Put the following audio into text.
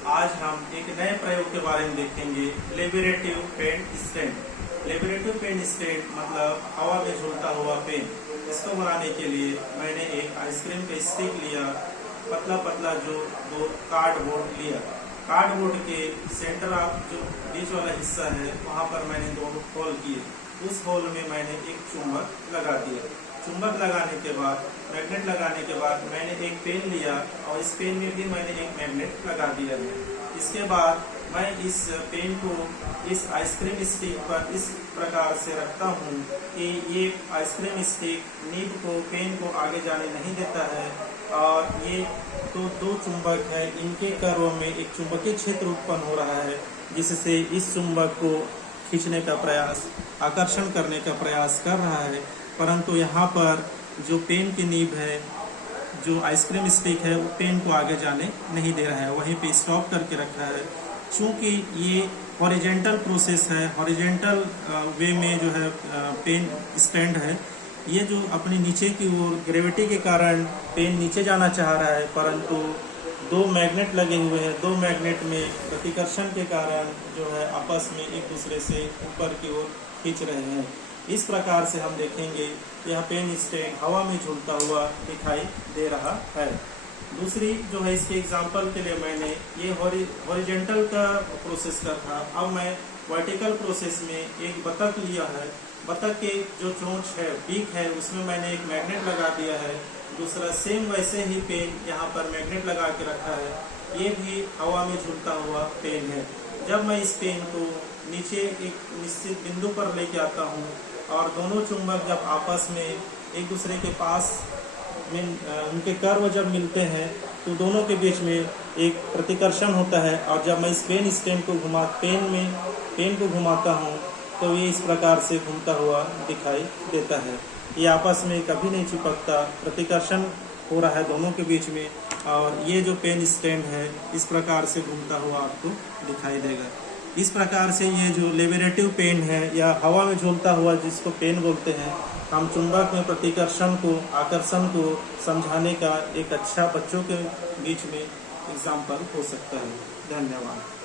आज हम एक नए प्रयोग के बारे में देखेंगे, लिबरेटिव पेन स्टैंड। लिबरेटिव पेन स्टैंड मतलब हवा में झूलता हुआ पेन। इसको बनाने के लिए मैंने एक आइसक्रीम का स्टिक लिया, पतला पतला जो दो कार्डबोर्ड लिया। कार्डबोर्ड के सेंटर ऑफ जो बीच वाला हिस्सा है वहाँ पर मैंने दोनों होल किए। उस होल में मैंने एक चुंबक लगा दिया। चुंबक लगाने के बाद, मैग्नेट लगाने के बाद मैंने एक पेन लिया और इस पेन में भी मैंने एक मैग्नेट लगा दिया है। इसके बाद मैं इस पेन को इस आइसक्रीम स्टिक पर इस प्रकार से रखता हूँ कि ये आइसक्रीम स्टिक नीब को, पेन को आगे जाने नहीं देता है। और ये तो दो चुंबक है, इनके कर्व में एक चुंबकीय क्षेत्र उत्पन्न हो रहा है, जिससे इस चुंबक को खींचने का प्रयास, आकर्षण करने का प्रयास कर रहा है। परंतु यहाँ पर जो पेन की नीब है, जो आइसक्रीम स्टिक है, वो पेन को आगे जाने नहीं दे रहा है, वहीं पे स्टॉप करके रखा है। चूँकि ये हॉरिजेंटल प्रोसेस है, हॉरिजेंटल वे में जो है पेन स्टैंड है, ये जो अपने नीचे की ओर ग्रेविटी के कारण पेन नीचे जाना चाह रहा है, परंतु दो मैग्नेट लगे हुए हैं। दो मैग्नेट में प्रतिकर्षण के कारण जो है आपस में एक दूसरे से ऊपर की ओर खींच रहे हैं। इस प्रकार से हम देखेंगे यह पेन स्टैंड हवा में झूलता हुआ दिखाई दे रहा है। दूसरी जो है, इसके एग्जांपल के लिए मैंने ये हॉरिजेंटल का प्रोसेस का था। अब मैं वर्टिकल प्रोसेस में एक बतख लिया है। बतख के जो चोंच है, बीक है, उसमें मैंने एक मैग्नेट लगा दिया है। दूसरा सेम वैसे ही पेन यहाँ पर मैग्नेट लगा के रखा है। ये भी हवा में झूलता हुआ पेन है। जब मैं इस पेन को नीचे एक निश्चित बिंदु पर लेके आता हूँ और दोनों चुंबक जब आपस में एक दूसरे के पास में उनके कर्व जब मिलते हैं तो दोनों के बीच में एक प्रतिकर्षण होता है। और जब मैं इस पेन स्टैंड को पेन को घुमाता हूँ तो ये इस प्रकार से घूमता हुआ दिखाई देता है। ये आपस में कभी नहीं चिपकता, प्रतिकर्षण हो रहा है दोनों के बीच में। और ये जो पेन स्टैंड है इस प्रकार से घूमता हुआ आपको दिखाई देगा। इस प्रकार से ये जो लिबरेटिव पेन है या हवा में झूलता हुआ जिसको पेन बोलते हैं, हम चुंबक में प्रतिकर्षण को, आकर्षण को समझाने का एक अच्छा बच्चों के बीच में एग्जाम्पल हो सकता है। धन्यवाद।